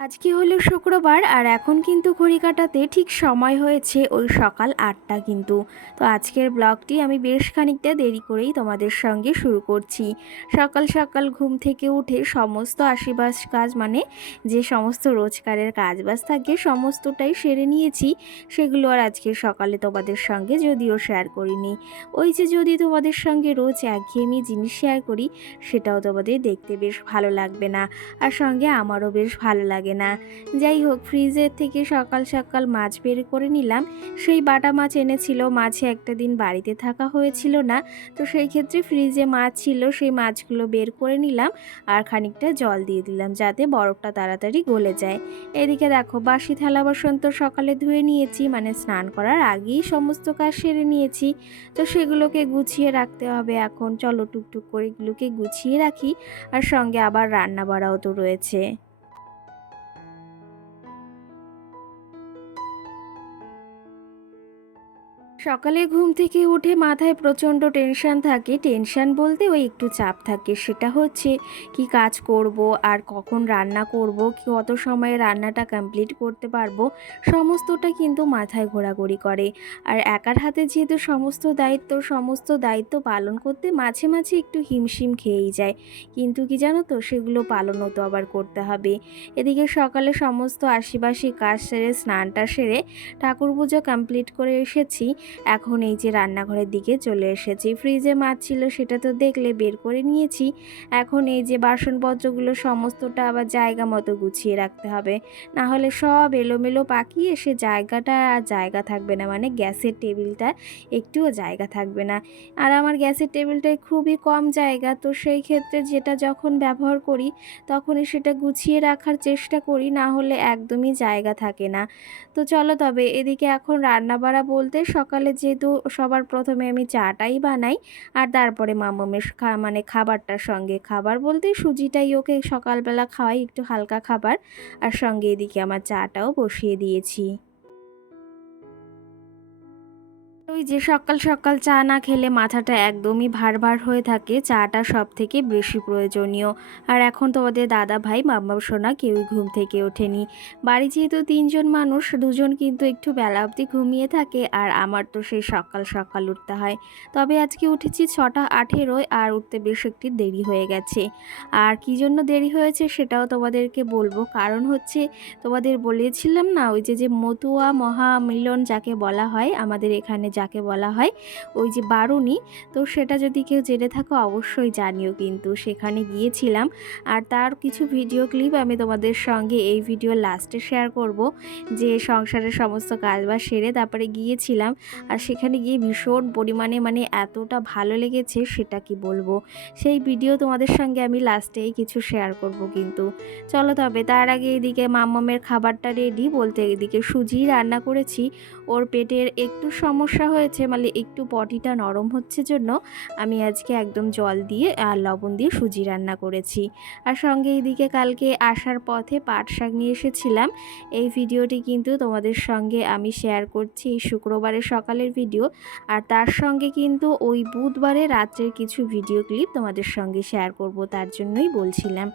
আজকে হলো শুক্রবার আর এখন কিন্তু ঘড়ি কাটাতে ঠিক সময় হয়েছে ওই সকাল আটটা কিন্তু। তো আজকের ব্লগটি আমি বেশ খানিকটা দেরি করেই তোমাদের সঙ্গে শুরু করছি। সকাল সকাল ঘুম থেকে উঠে সমস্ত আশীর্বাদ কাজ মানে যে সমস্ত রোজগারের কাজবাজ থাকে সমস্তটাই সেরে নিয়েছি। সেগুলো আর আজকে সকালে তোমাদের সঙ্গে যদিও শেয়ার করিনি। ওই যে যদি তোমাদের সঙ্গে রোজ একঘেয়েমি জিনিস শেয়ার করি, সেটাও তোমাদের দেখতে বেশ ভালো লাগবে না। আর সঙ্গে আমারও বেশ ভালো লাগে। না। যাই হোক ফ্রিজের থেকে সকাল সকাল মাছ বের করে নিলাম। সেই বাটা মাছ এনেছিল, মাছে একটা দিন বাড়িতে থাকা হয়েছিল না। তো সেই ক্ষেত্রে ফ্রিজে মাছ ছিল, সেই মাছগুলো বের করে নিলাম আর খানিকটা জল দিয়ে দিলাম যাতে বরফটা তাড়াতাড়ি গলে যায়। এদিকে দেখো, বাসি থালা বাসন তো সকালে ধুয়ে নিয়েছি মানে স্নান করার আগেই সমস্ত কাজ সেরে নিয়েছি। তো সেগুলোকে গুছিয়ে রাখতে হবে এখন। চলো টুকটুক করে এগুলোকে গুছিয়ে রাখি। আর সঙ্গে আবার রান্না বাড়াও তো রয়েছে। সকালে ঘুম থেকে উঠে মাথায় প্রচণ্ড টেনশন থাকে। টেনশন বলতে ওই একটু চাপ থাকে, সেটা হচ্ছে কি কাজ করব, আর কখন রান্না করব, কি কত সময়ে রান্নাটা কমপ্লিট করতে পারব, সমস্তটা কিন্তু মাথায় ঘোরাঘুরি করে। আর একার হাতে যেহেতু সমস্ত দায়িত্ব সমস্ত দায়িত্ব পালন করতে মাঝে মাঝে একটু হিমশিম খেয়েই যায়। কিন্তু কি জানো তো, সেগুলো পালনও তো আবার করতে হবে। এদিকে সকালে সমস্ত আশিবাসী কাজ সেরে, স্নানটা সেরে ঠাকুর পুজো কমপ্লিট করে এসেছি। এখন এই যে রান্নাঘরের দিকে চলে এসেছি। ফ্রিজে মাছ ছিল সেটা তো দেখলে বের করে নিয়েছি। এখন এই যে বাসনপত্রগুলো সমস্তটা আবার জায়গা মতো গুছিয়ে রাখতে হবে। না হলে সব এলোমেলো পাকিয়ে সে জায়গাটা আর জায়গা থাকবে না মানে গ্যাসের টেবিলটা একটুও জায়গা থাকবে না। আর আমার গ্যাসের টেবিলটায় খুবই কম জায়গা, তো সেই ক্ষেত্রে যেটা যখন ব্যবহার করি তখনই সেটা গুছিয়ে রাখার চেষ্টা করি, না হলে একদমই জায়গা থাকে না। তো চলো তবে এদিকে এখন রান্না বাড়া বলতে সকালে যেহেতু সবার প্রথমে আমি চাটাই বানাই, আর তারপরে মামমের খা মানে খাবারটার সঙ্গে খাবার বলতে সুজিটাই ওকে সকালবেলা খাওয়াই, একটু হালকা খাবার, আর সঙ্গে এদিকে আমার চাটাও বসিয়ে দিয়েছি। ওই যে সকাল সকাল চা না খেলে মাথাটা একদমই ভার ভার হয়ে থাকে, চাটা সব থেকে বেশি প্রয়োজনীয়। আর এখন তো ওদের দাদা ভাই, মাম্মা সোনা কেউই ঘুম থেকে ওঠেনি। বাড়ি যেহেতু তিনজন মানুষ, দুজন কিন্তু একটু বেলা অবধি ঘুমিয়ে থাকে আর আমার তো সেই সকাল সকাল উঠতে হয়। তবে আজকে উঠেছি ছটা আঠেরোয় আর উঠতে বেশ একটি দেরি হয়ে গেছে। আর কী জন্য দেরি হয়েছে সেটাও তোমাদেরকে বলব। কারণ হচ্ছে তোমাদের বলেছিলাম না, ওই যে যে মতুয়া মহামিলন যাকে বলা হয়, আমাদের এখানে যাকে বলা হয় ওই যে বারুনি তো সেটা যদি কেউ জেনে থাকো অবশ্যই জানিও কিন্তু। সেখানে গিয়েছিলাম আর তার কিছু ভিডিও ক্লিপ আমি তোমাদের সঙ্গে এই ভিডিও লাস্টে শেয়ার করব যে সংসারের সমস্ত কাজবাজ সেরে তারপরে গিয়েছিলাম আর সেখানে গিয়ে ভীষণ পরিমাণে মানে এতটা ভালো লেগেছে সেটা কি বলব? সেই ভিডিও তোমাদের সঙ্গে আমি লাস্টেই কিছু শেয়ার করব কিন্তু। চলো তবে তার আগে এদিকে মাম্মামের খাবারটা রেডি বলতে এদিকে সুজি রান্না করেছি। ওর পেটের একটু সমস্যা হয়েছে মানে একটু পটিটা নরম হচ্ছে জন্য আমি আজকে একদম জল দিয়ে আর লবণ দিয়ে সুজি রান্না করেছি। আর সঙ্গে এইদিকে কালকে আসার পথে পাট শাক নিয়ে এসেছিলাম। এই ভিডিওটি কিন্তু তোমাদের সঙ্গে আমি শেয়ার করছি এই শুক্রবারের সকালের ভিডিও। আর তার সঙ্গে কিন্তু ওই বুধবারে রাত্রের কিছু ভিডিও ক্লিপ তোমাদের সঙ্গে শেয়ার করব, তার জন্যই বলছিলাম।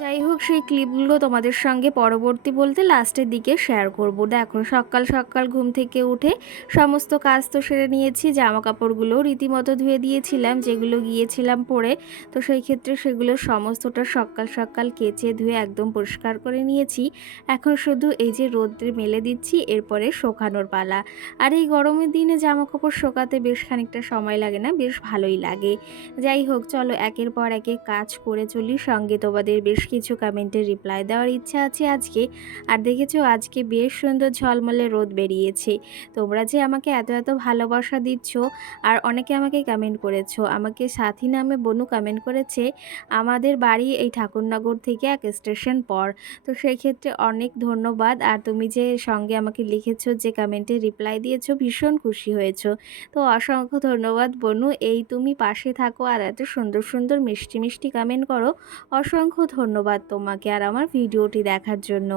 যাই হোক, সেই ক্লিপগুলো তোমাদের সঙ্গে পরবর্তী বলতে লাস্টের দিকে শেয়ার করব। দেখো, সকাল সকাল ঘুম থেকে উঠে সমস্ত কাজ তো সেরে নিয়েছি জামা কাপড়গুলো রীতিমতো ধুয়ে দিয়েছিলাম, যেগুলো গিয়েছিলাম পরে। তো সেই ক্ষেত্রে সেগুলো সমস্তটা সকাল সকাল কেচে ধুয়ে একদম পরিষ্কার করে নিয়েছি। এখন শুধু এই যে রোদ্রে মেলে দিচ্ছি, এরপরে শোকানোর পালা। আর এই গরমের দিনে জামা কাপড় শোকাতে বেশ খানিকটা সময় লাগে না, বেশ ভালোই লাগে। যাই হোক, চলো একের পর একে কাজ করে চলি, সঙ্গে তোমাদের বেশ কিছু কমেন্টের রিপ্লাই দেওয়ার ইচ্ছা আছে আজকে। আর দেখেছ, আজকে বেশ সুন্দর ঝলমলে রোদ বেরিয়েছে। তোমরা যে আমাকে এত এত ভালোবাসা দিচ্ছ আর অনেকে আমাকে কমেন্ট করেছ, আমাকে সাথী নামে বনু কমেন্ট করেছে, আমাদের বাড়ি এই ঠাকুরনগর থেকে এক স্টেশন পর। তো সেই ক্ষেত্রে অনেক ধন্যবাদ। আর তুমি যে সঙ্গে আমাকে লিখেছো, যে কমেন্টে রিপ্লাই দিয়েছ, ভীষণ খুশি হয়েছো। তো অসংখ্য ধন্যবাদ বনু। এই তুমি পাশে থাকো আর এত সুন্দর সুন্দর মিষ্টি মিষ্টি কমেন্ট করো। অসংখ্য ধন্যবাদ। তোমাকে আর আমার ভিডিওটি দেখার জন্য।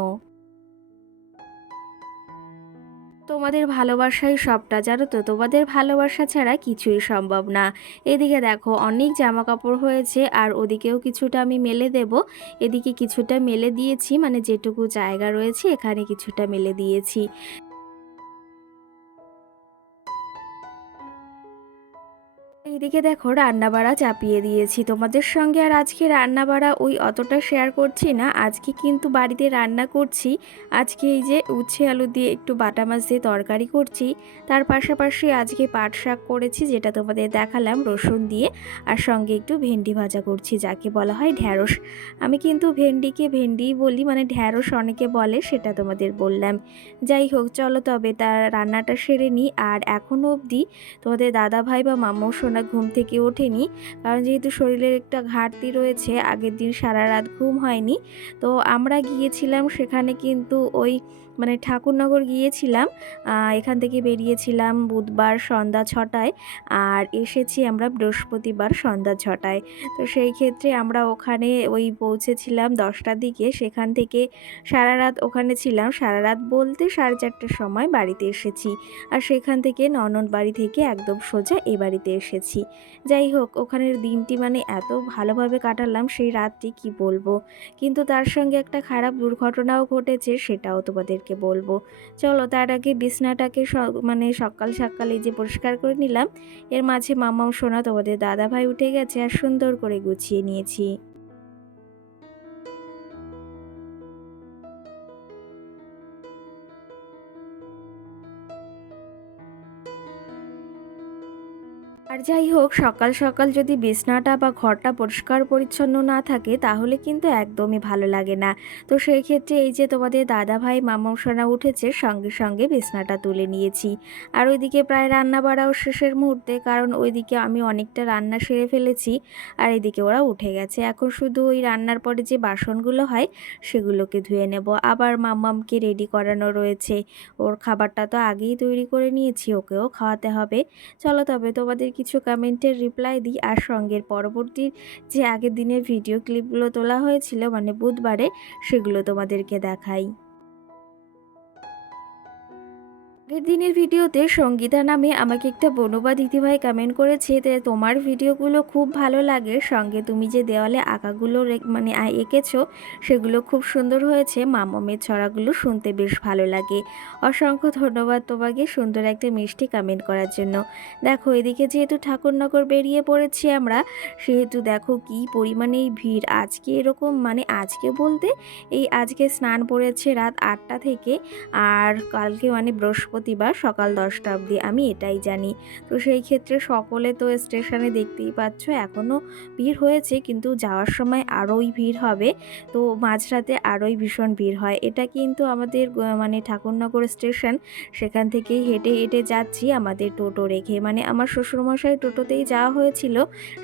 তোমাদের ভালোবাসাই সবটা জানো তো? তোমাদের ভালোবাসা ছাড়া কিছুই সম্ভব না। এদিকে দেখো, অনেক জামা কাপড় হয়েছে আর ওদিকেও কিছুটা আমি মেলে দেব। এদিকে কিছুটা মেলে দিয়েছি মানে যেটুকু জায়গা রয়েছে এখানে কিছুটা মেলে দিয়েছি। এইদিকে দেখো রান্নাবাড়া চাপিয়ে দিয়েছি। তোমাদের সঙ্গে আর আজকে রান্নাবাড়া ওই অতটা শেয়ার করছি না। আজকে কিন্তু বাড়িতে রান্না করছি। আজকে এই যে উচ্ছে আলু দিয়ে একটু বাটা মাছ দিয়ে তরকারি করছি। তার পাশাপাশি আজকে পাট শাক করেছি, যেটা তোমাদের দেখালাম রসুন দিয়ে। আর সঙ্গে একটু ভেন্ডি ভাজা করছি, যাকে বলা হয় ঢ্যাঁড়স। আমি কিন্তু ভেন্ডিকে ভেন্ডিই বলি মানে ঢ্যাঁড়স অনেকে বলে, সেটা তোমাদের বললাম। যাই হোক, চলো তবে তার রান্নাটা সেরে নিই। আর এখনও অবধি তোমাদের দাদা ভাই বা মামু, সোনা ঘুম থেকে ওঠেনি। কারণ যেহেতু শরীরের একটা ঘাটতি রয়েছে, আগের দিন সারা রাত ঘুম হয়নি। তো আমরা গিয়েছিলাম সেখানে কিন্তু ওই মানে ঠাকুরনগর গিয়েছিলাম এখান থেকে বেরিয়েছিলাম বুধবার সন্ধ্যা ছটায় আর এসেছি আমরা বৃহস্পতিবার সন্ধ্যা ছটায়। তো সেই ক্ষেত্রে আমরা ওখানে ওই পৌঁছেছিলাম দশটার দিকে, সেখান থেকে সারা রাত ওখানে ছিলাম। সারা রাত বলতে সাড়ে চারটের সময় বাড়িতে এসেছি আর সেখান থেকে ননদ বাড়ি থেকে একদম সোজা এ বাড়িতে এসেছি। যাই হোক, ওখানের দিনটি মানে এত ভালোভাবে কাটালাম সেই রাতটি কি বলব? কিন্তু তার সঙ্গে একটা খারাপ দুর্ঘটনাও ঘটেছে, সেটাও তোমাদেরকে বলব। চলো তার আগে বিছনাটাকে মানে সকাল সকাল যে পরিষ্কার করে নিলাম, এর মাঝে মামাও শোনা তোমাদের দাদা ভাই উঠে গেছে আর সুন্দর করে গুছিয়ে নিয়েছি। আর যাই হোক, সকাল সকাল যদি বিছনাটা বা ঘরটা পরিষ্কার পরিচ্ছন্ন না থাকে, তাহলে কিন্তু একদমই ভালো লাগে না। তো সেই ক্ষেত্রে এই যে তোমাদের দাদা ভাই মামাশোনা উঠেছে, সঙ্গে সঙ্গে বিছনাটা তুলে নিয়েছি। আর ওইদিকে প্রায় রান্না বাড়াও শেষের মুহূর্তে, কারণ ওইদিকে আমি অনেকটা রান্না সেরে ফেলেছি, আর এদিকে ওরা উঠে গেছে। এখন শুধু ওই রান্নার পরে যে বাসনগুলো হয়, সেগুলোকে ধুয়ে নেব। আবার মাম্মামকে রেডি করানো রয়েছে। ওর খাবারটা তো আগেই তৈরি করে নিয়েছি, ওকেও খাওয়াতে হবে। চলো তবে তোমাদের কিছু কমেন্টের রিপ্লাই দিই আর সঙ্গের পরবর্তী যে আগের দিনের ভিডিও ক্লিপগুলো তোলা হয়েছিল মানে বুধবারে, সেগুলো তোমাদেরকে দেখাই। আগের দিনের ভিডিওতে সঙ্গীতা নামে আমাকে একটা বনবা দিদিভাই কমেন্ট করেছে যে, তোমার ভিডিওগুলো খুব ভালো লাগে। সঙ্গে তুমি যে দেওয়ালে আঁকাগুলো মানে এঁকেছো, সেগুলো খুব সুন্দর হয়েছে। মামমের ছড়াগুলো শুনতে বেশ ভালো লাগে। অসংখ্য ধন্যবাদ তোমাকে সুন্দর একটা মিষ্টি কমেন্ট করার জন্য। দেখো, এদিকে যেহেতু ঠাকুরনগর বেরিয়ে পড়েছি আমরা, সেহেতু দেখো কি পরিমাণে ভিড়। আজকে এরকম মানে আজকে বলতে এই আজকে স্নান পড়েছে রাত আটটা থেকে, আর কালকে মানে বৃহস্পতি বৃহস্পতিবার সকাল দশটা অবধি, আমি এটাই জানি। তো সেই ক্ষেত্রে সকলে তো স্টেশনে দেখতেই পাচ্ছ এখনও ভিড় হয়েছে, কিন্তু যাওয়ার সময় আরোই ভিড় হবে। তো মাঝরাতে আরোই ভীষণ ভিড় হয়। এটা কিন্তু আমাদের মানে ঠাকুরনগর স্টেশন, সেখান থেকেই হেঁটে হেঁটে যাচ্ছি আমাদের টোটো রেখে। মানে আমার শ্বশুরমশাই টোটোতেই যাওয়া হয়েছিল,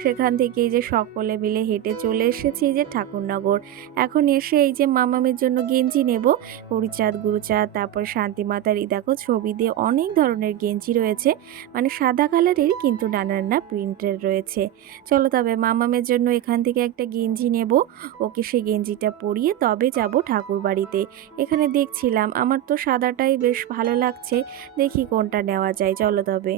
সেখান থেকে যে সকলে মিলে হেঁটে চলে এসেছি যে ঠাকুরনগর। এখন এসে এই যে মামামের জন্য গেঞ্জি নেব হরিচাঁদ গুরুচাঁদ তারপর শান্তিমাতার এই দেখো ছবি ছবি দিয়ে অনেক ধরনের গেঞ্জি রয়েছে। মানে সাদা কালারেরই কিন্তু নানা প্রিন্টের রয়েছে। চলো তবে মামামের জন্য এখান থেকে একটা গেঞ্জি নেব। ওকে সেই গেঞ্জিটা পরিয়ে তবে যাব ঠাকুর বাড়িতে এখানে দেখছিলাম, আমার তো সাদাটাই বেশ ভালো লাগছে। দেখি কোনটা নেওয়া যায়। চলো তবে।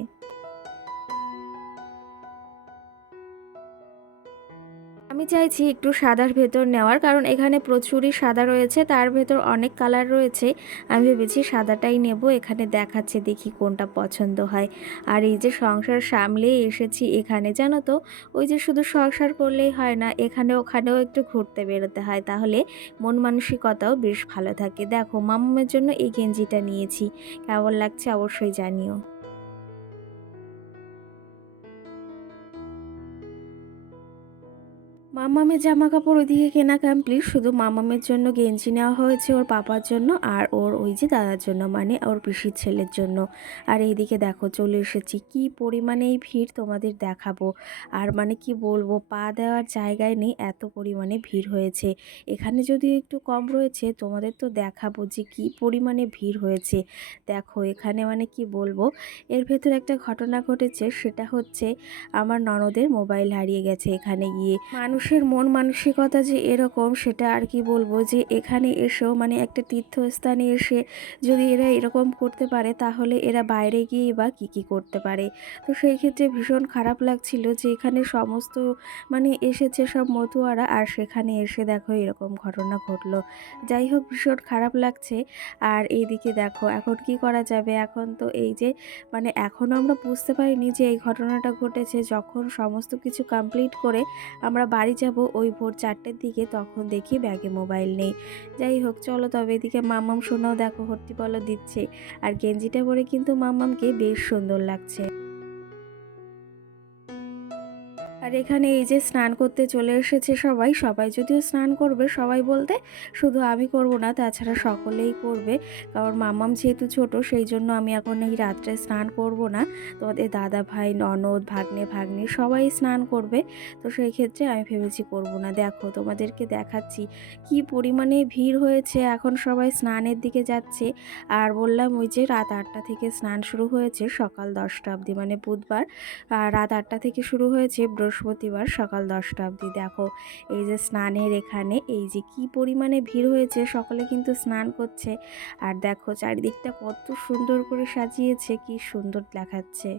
আমি চাইছি একটু সাদার ভেতর নেওয়ার, কারণ এখানে প্রচুরই সাদা রয়েছে, তার ভেতর অনেক কালার রয়েছে। আমি ভেবেছি সাদাটাই নেব, এখানে দেখাচ্ছে দেখি কোনটা পছন্দ হয়। আর এই যে সংসার সামলেই এসেছি এখানে, জানো তো? ওই যে শুধু সংসার করলেই হয় না, এখানে ওখানেও একটু ঘুরতে বেরোতে হয়, তাহলে মন মানসিকতাও বেশ ভালো থাকে। দেখো, মামামের জন্য এই গেঞ্জিটা নিয়েছি, কেমন লাগছে অবশ্যই জানিও। মামামের জামা কাপড় ওইদিকে কেনা কমপ্লিট শুধু মামামের জন্য গেঞ্জি নেওয়া হয়েছে ওর পাপার জন্য আর ওর ওই যে দাদার জন্য মানে ওর পিসির ছেলের জন্য। আর এইদিকে দেখো চলে এসেছি, কি পরিমাণে এই ভিড় তোমাদের দেখাবো। আর মানে কি বলব, পা দেওয়ার জায়গায় নেই, এত পরিমাণে ভিড় হয়েছে। এখানে যদিও একটু কম রয়েছে, তোমাদের তো দেখাবো যে কি পরিমাণে ভিড় হয়েছে। দেখো এখানে মানে কি বলব, এর ভেতর একটা ঘটনা ঘটেছে, সেটা হচ্ছে আমার ননদের মোবাইল হারিয়ে গেছে এখানে গিয়ে। মানুষের মন মানসিকতা যে এরকম, সেটা আর কি বলব যে এখানে এসেও মানে একটা তীর্থস্থানে এসে যদি এরা এরকম করতে পারে, তাহলে এরা বাইরে গিয়ে বা কী কী করতে পারে? তো সেই ক্ষেত্রে ভীষণ খারাপ লাগছিল যে এখানে সমস্ত মানে এসেছে সব মতুয়ারা, আর সেখানে এসে দেখো এরকম ঘটনা ঘটলো। যাই হোক, ভীষণ খারাপ লাগছে। আর এইদিকে দেখো, এখন কি করা যাবে? এখন তো এই যে মানে এখনও আমরা বুঝতে পারিনি যে এই ঘটনাটা ঘটেছে। যখন সমস্ত কিছু কমপ্লিট করে আমরা বাড়ি যাব ওই ভোর চারটের দিকে, তখন দেখি ব্যাগে মোবাইল নেই। যাই হোক, চলো তবে এদিকে মামাম শোনাও, দেখো হর্তি বলো দিচ্ছে। আর গেঞ্জিটা পরে কিন্তু মামামকে বেশ সুন্দর লাগছে। আর এখানে এই যে স্নান করতে চলে এসেছে সবাই সবাই যদিও স্নান করবে, সবাই বলতে শুধু আমি করব না, তাছাড়া সকলেই করবে। কারণ মামাম যেহেতু ছোট, সেই জন্য আমি এখন এই রাত্রে স্নান করব না। তোমাদের দাদা ভাই, ননদ, ভাগ্নে ভাগ্নে সবাই স্নান করবে। তো সেই ক্ষেত্রে আমি ভেবেছি করব না। দেখো, তোমাদেরকে দেখাচ্ছি কি পরিমাণে ভিড় হয়েছে। এখন সবাই স্নানের দিকে যাচ্ছে। আর বললাম ওই যে রাত আটটা থেকে স্নান শুরু হয়েছে, সকাল দশটা অবধি মানে বুধবার। আর রাত আটটা থেকে শুরু হয়েছে বৃহস্পতিবার সকাল দশটা অবধি। দেখো, এই যে স্নানের এখানে, এই যে কি পরিমাণে ভিড় হয়েছে, সকলে কিন্তু স্নান করছে। আর দেখো, চারিদিকটা কত সুন্দর করে সাজিয়েছে, কি সুন্দর দেখাচ্ছে।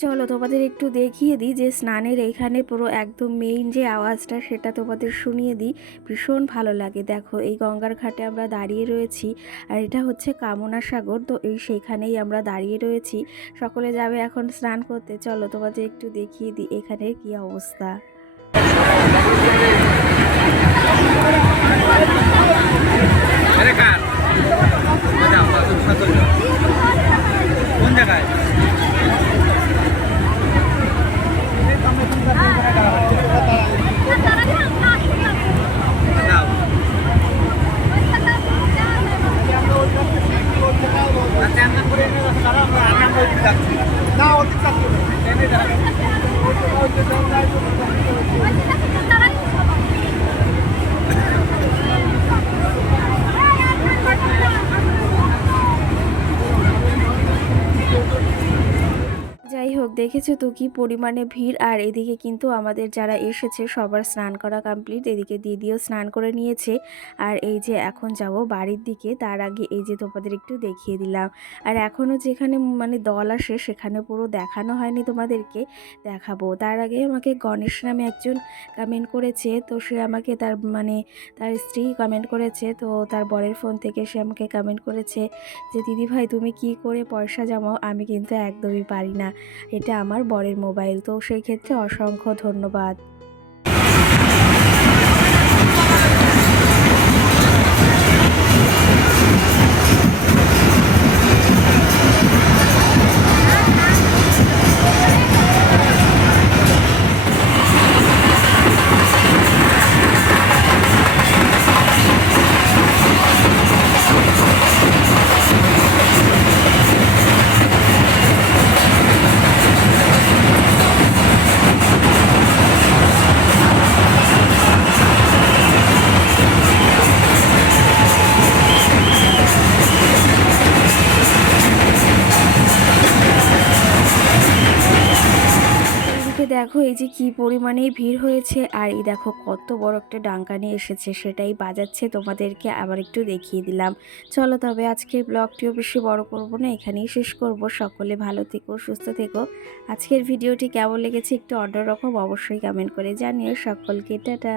চলো তোমাদের একটু দেখিয়ে দিই যে স্নানের এইখানে পুরো একদম মেইন যে আওয়াজটা সেটা তোমাদের শুনিয়ে দিই। ভীষণ ভালো লাগে। দেখো, এই গঙ্গার ঘাটে আমরা দাঁড়িয়ে রয়েছি আর এটা হচ্ছে কামনা সাগর। তো এই সেইখানেই আমরা দাঁড়িয়ে রয়েছি। সকলে যাবে এখন স্নান করতে। চলো তোমাদের একটু দেখিয়ে দিই এখানের কি অবস্থা। কোন জায়গায়? আচ্ছা, আমরা করে নিয়ে যাচ্ছি, দাঁড়াও, আমরা আগে আমরা ওইদিকে যাচ্ছি। ট্রেনে দাঁড়াও। যাই হোক, দেখেছ তো কি পরিমাণে ভিড়। আর এদিকে কিন্তু আমাদের যারা এসেছে, সবার স্নান করা কমপ্লিট এদিকে দিদিও স্নান করে নিয়েছে। আর এই যে এখন যাব বাড়ির দিকে, তার আগে এই যে তোমাদের একটু দেখিয়ে দিলাম। আর এখনও যেখানে মানে দল আসে, সেখানে পুরো দেখানো হয়নি তোমাদেরকে, দেখাবো। তার আগে আমাকে গণেশ নামে একজন কমেন্ট করেছে, তো সে আমাকে তার মানে তার স্ত্রী কমেন্ট করেছে, তো তার বরের ফোন থেকে সে আমাকে কমেন্ট করেছে যে দিদি ভাই তুমি কি করে পয়সা জমাও? আমি কিন্তু একদমই পারি না। এটা আমার বরের মোবাইল তো সেই ক্ষেত্রে অসংখ্য ধন্যবাদ। এই যে কি পরিমাণে ভিড় হয়েছে, আর এই দেখো কত বড় একটা ডাঙ্কা নিয়ে এসেছে, সেটাই বাজাচ্ছে তোমাদেরকে আবার একটু দেখিয়ে দিলাম। চলো তবে আজকের ব্লগটিও বেশি বড় করব না, এখানেই শেষ করব। সকলে ভালো থেকো, সুস্থ থেকো। আজকের ভিডিওটি কেমন লেগেছে একটু অন্যরকম অবশ্যই কমেন্ট করে জানিও সকলকে। টাটা!